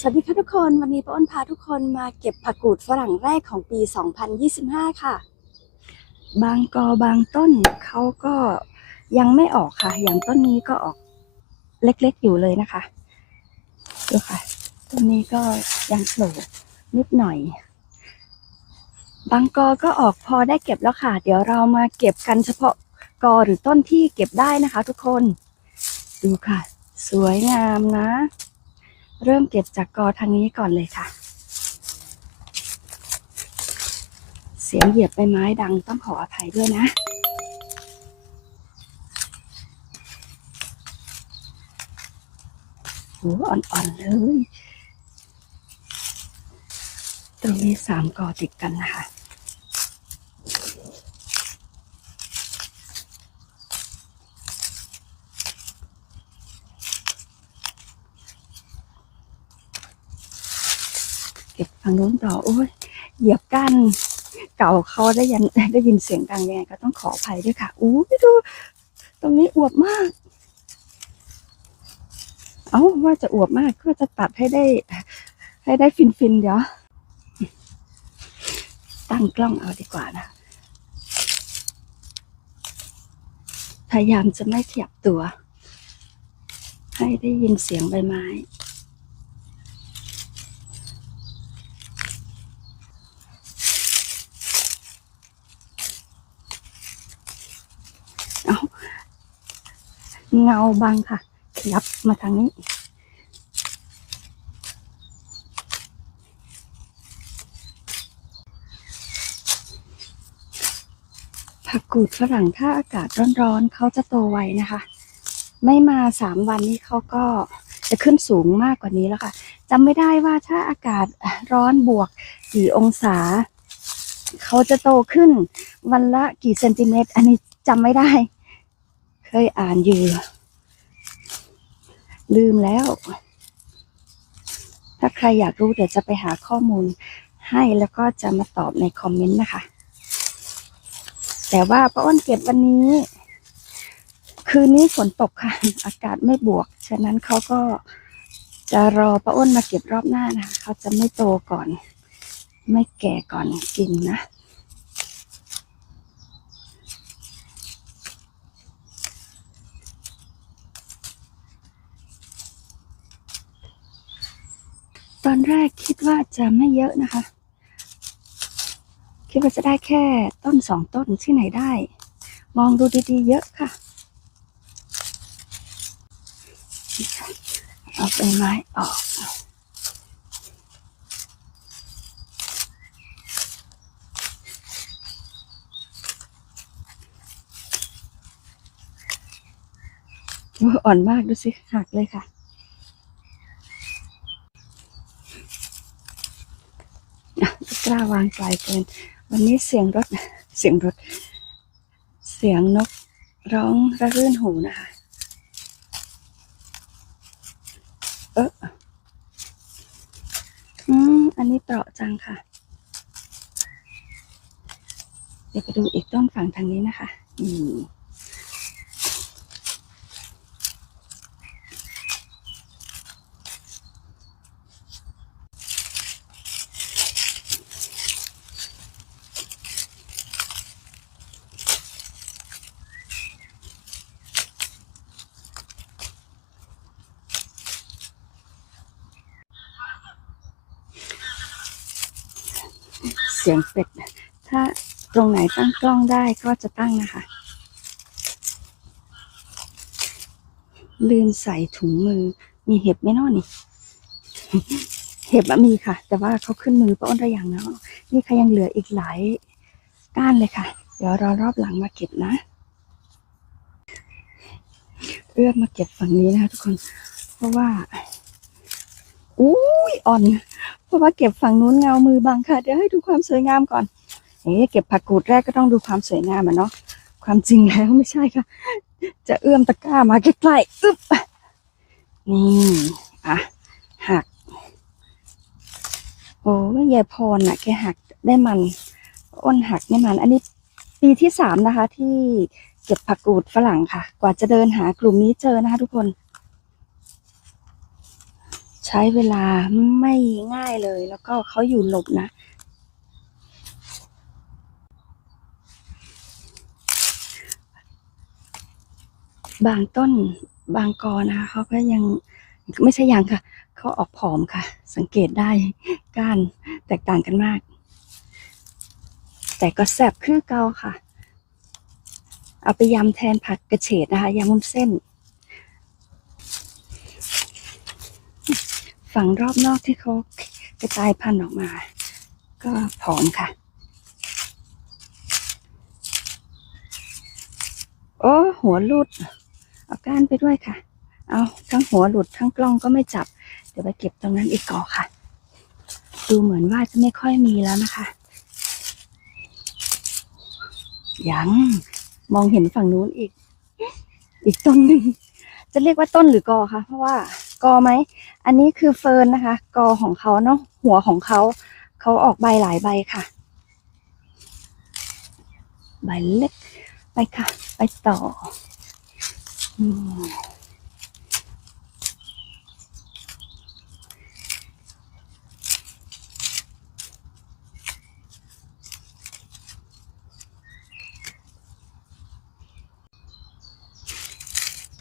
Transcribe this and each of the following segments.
สวัสดีค่ะทุกคน วันนี้ป้าอ้นพาทุกคนมาเก็บผักกูดฝรั่งแรกของปี 2025 ค่ะ บางกอบางต้นเขาก็ยังไม่ออกค่ะ อย่างต้นนี้ก็ออกเล็กๆอยู่เลยนะคะดูค่ะต้นนี้ก็ยังโผล่นิดหน่อย บางกอก็ออกพอได้เก็บแล้วค่ะ เดี๋ยวเรามาเก็บกันเฉพาะกอหรือต้นที่เก็บได้นะคะ ทุกคน ดูค่ะ สวยงามนะ เริ่มเก็บจากกอทางนี้ก่อนเลยค่ะ เสียงเหยียบใบไม้ดังต้องขออภัยด้วยนะโหอ่อนๆเลย ตรงนี้สามกอติดกันนะคะ เก็บฝั่งนู้นต่อโอ้ยเหยียบก้านเก่าเขาได้ยินได้ยินเสียงดังยังไงก็ต้องขออภัยด้วยค่ะอู้ดู ตรงนี้อวบมาก เอ้าว่าจะอวบมากก็จะตัดให้ได้ ให้ได้ฟินฟินๆเดี๋ยว ตั้งกล้องเอาดีกว่านะ พยายามจะไม่ขยับตัว ให้ได้ยินเสียงใบไม้ เอาเงาบังค่ะ ขยับมาทางนี้ ผักกูดฝรั่งถ้าอากาศร้อนๆเขาจะโตไวนะคะ ไม่มาสามวันนี้เขาก็จะขึ้นสูงมากกว่านี้แล้วค่ะจำไม่ได้ว่าถ้าอากาศร้อนบวกกี่องศา เขาจะโตขึ้นวันละกี่เซนติเมตร อันนี้จำไม่ได้ เคยอ่านอยู่ลืมแล้ว ถ้าใครอยากรู้เดี๋ยวจะไปหาข้อมูลให้แล้วก็จะมาตอบในคอมเมนต์นะคะ แต่ว่าป้าอ้นเก็บวันนี้ คืนนี้ฝนตกค่ะ อากาศไม่บวก ฉะนั้นเขาก็จะรอป้าอ้นมาเก็บรอบหน้านะคะเขาจะไม่โตก่อน ไม่แก่ก่อนกินนะ ตอนแรกคิดว่าจะไม่เยอะนะคะ คิดว่าจะได้แค่ต้นสองต้นที่ไหนได้ มองดูดีๆ เยอะค่ะเอาใบไม้ออกอ่อนมากดูสิหักเลยค่ะ อะไม่ กล้าวางไกลเกิน วันนี้เสียงรถเสียงรถ เสียงนกร้องระรื่นหูนะคะ เอออืม อันนี้เปราะจังค่ะ เดี๋ยวไปดูอีกต้นฝั่งทางนี้นะคะ อืม สียงเป็ด ถ้าตรงไหนตั้งกล้องได้ก็จะตั้งนะคะ ลืมใส่ถุงมือ มีเห็บไหมเนอนี่ เห็บมีค่ะ แต่ว่าเขาขึ้นมือป้าอ้นระอย่างเนาะนี่ค่ะยังเหลืออีกหลายก้านเลยค่ะ เดี๋ยวรอรอบหลังมาเก็บนะ เอื้อมมาเก็บฝั่งนี้นะคะทุกคน เพราะว่า อุ้ยอ่อน เพราะว่าเก็บฝั่งนู้นเงามือบังค่ะ เดี๋ยวให้ดูความสวยงามก่อนเอ๊ะเก็บผักกูดแรกก็ต้องดูความสวยงามอะเนาะความจริงแล้วไม่ใช่ค่ะ จะเอื้อมตะกร้ามาใกล้ๆอึ๊บนี่อะหัก โอ้ยยายพรน่ะแกหักได้มันอ้นหักได้มัน อันนี้ปีที่สามนะคะ ที่เก็บผักกูดฝรั่งค่ะ กว่าจะเดินหากลุ่มนี้เจอนะคะทุกคน ใช้เวลาไม่ง่ายเลย แล้วก็เขาอยู่หลบนะบางต้นบางกอนะคะเขาก็ยังไม่ใช่ยังค่ะ เขาออกผอมค่ะ สังเกตได้ก้านแตกต่างกันมาก แต่ก็แซ่บคือเกาค่ะ เอาไปยำแทนผักกระเฉดนะคะยำมุ้นเส้น ฝั่งรอบนอกที่เขากระจายพันธุ์ออกมา ก็ผอมค่ะ โอ้หัวหลุด เอาก้านไปด้วยค่ะ เอาทั้งหัวหลุดทั้งกล้องก็ไม่จับ เดี๋ยวไปเก็บตรงนั้นอีกก่อค่ะ ดูเหมือนว่าจะไม่ค่อยมีแล้วนะคะ ยังมองเห็นฝั่งนู้นอีก อีกต้นหนึ่งจะเรียกว่าต้นหรือกอคะเพราะว่ากอไหม อันนี้คือเฟิร์นนะคะ กอของเขาเนาะหัวของเขาเขาออกใบหลายใบค่ะ ใบเล็กไปค่ะ ไปต่อ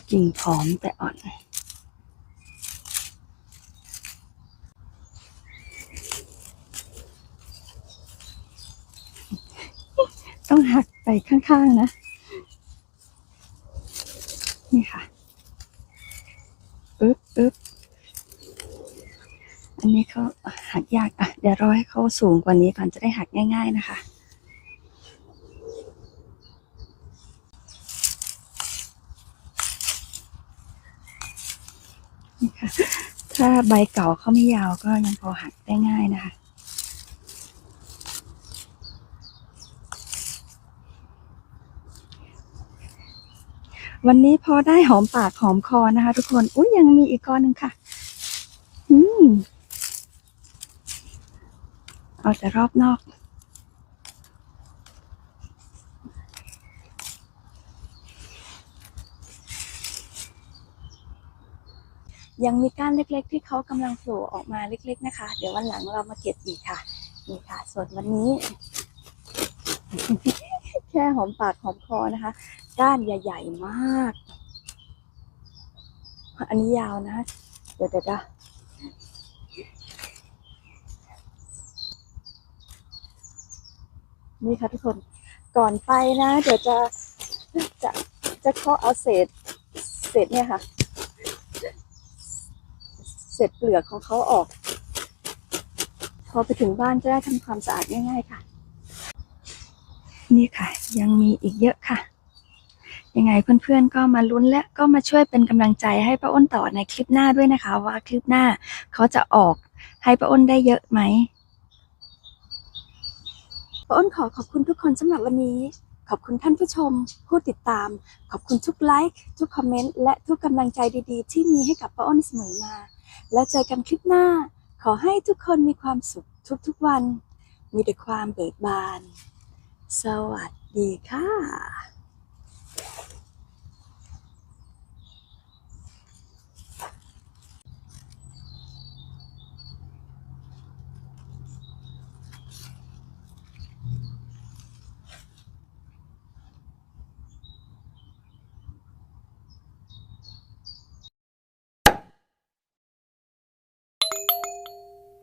กิ่งผอมแต่อ่อน ต้องหัก ไปข้างๆนะ นี่ค่ะอึ๊บอึ๊บอันนี้เขาหักยากอะเดี๋ยวรอให้เขาสูงกว่านี้ก่อนจะได้หักง่าย ๆนะคะนี่ค่ะถ้าใบเก่าเขาไม่ยาวก็ยังพอหักได้ง่ายนะคะ วันนี้พอได้หอมปากหอมคอนะคะ ทุกคนอุ้ยยังมีอีกก้อนหนึ่งค่ะ อืมเอาแต่รอบนอกยังมีก้านเล็กๆ ที่เขากำลังโผล่ออกมาเล็กๆนะคะ เดี๋ยววันหลังเรามาเก็บอีกค่ะ นี่ค่ะ ส่วนวันนี้ แค่หอมปากหอมคอนะคะ ก้านใหญ่ๆมาก อันนี้ยาวนะ เดี๋ยวเดี๋ยวนี่ค่ะทุกคนก่อนไปนะ เดี๋ยวจะจะจะเคาะเอาเศษเศษเนี่ยค่ะ เศษเปลือกของเขาออก พอไปถึงบ้านจะได้ทำความสะอาดง่ายๆค่ะ นี่ค่ะ ยังมีอีกเยอะค่ะ ยังไงเพื่อนๆก็มาลุ้นและก็มาช่วยเป็นกำลังใจให้ป้าอ้นต่อในคลิปหน้าด้วยนะคะ ว่าคลิปหน้าเขาจะออกให้ป้าอ้นได้เยอะไหมป้าอ้นขอขอบคุณทุกคนสำหรับวันนี้ ขอบคุณท่านผู้ชม ผู้ติดตาม ขอบคุณทุกไลค์ทุกคอมเมนต์และทุกกำลังใจดีๆ ที่มีให้กับป้าอ้นเสมอมา แล้วเจอกันคลิปหน้า ขอให้ทุกคนมีความสุขทุกๆวัน มีแต่ความเบิกบาน สวัสดีค่ะ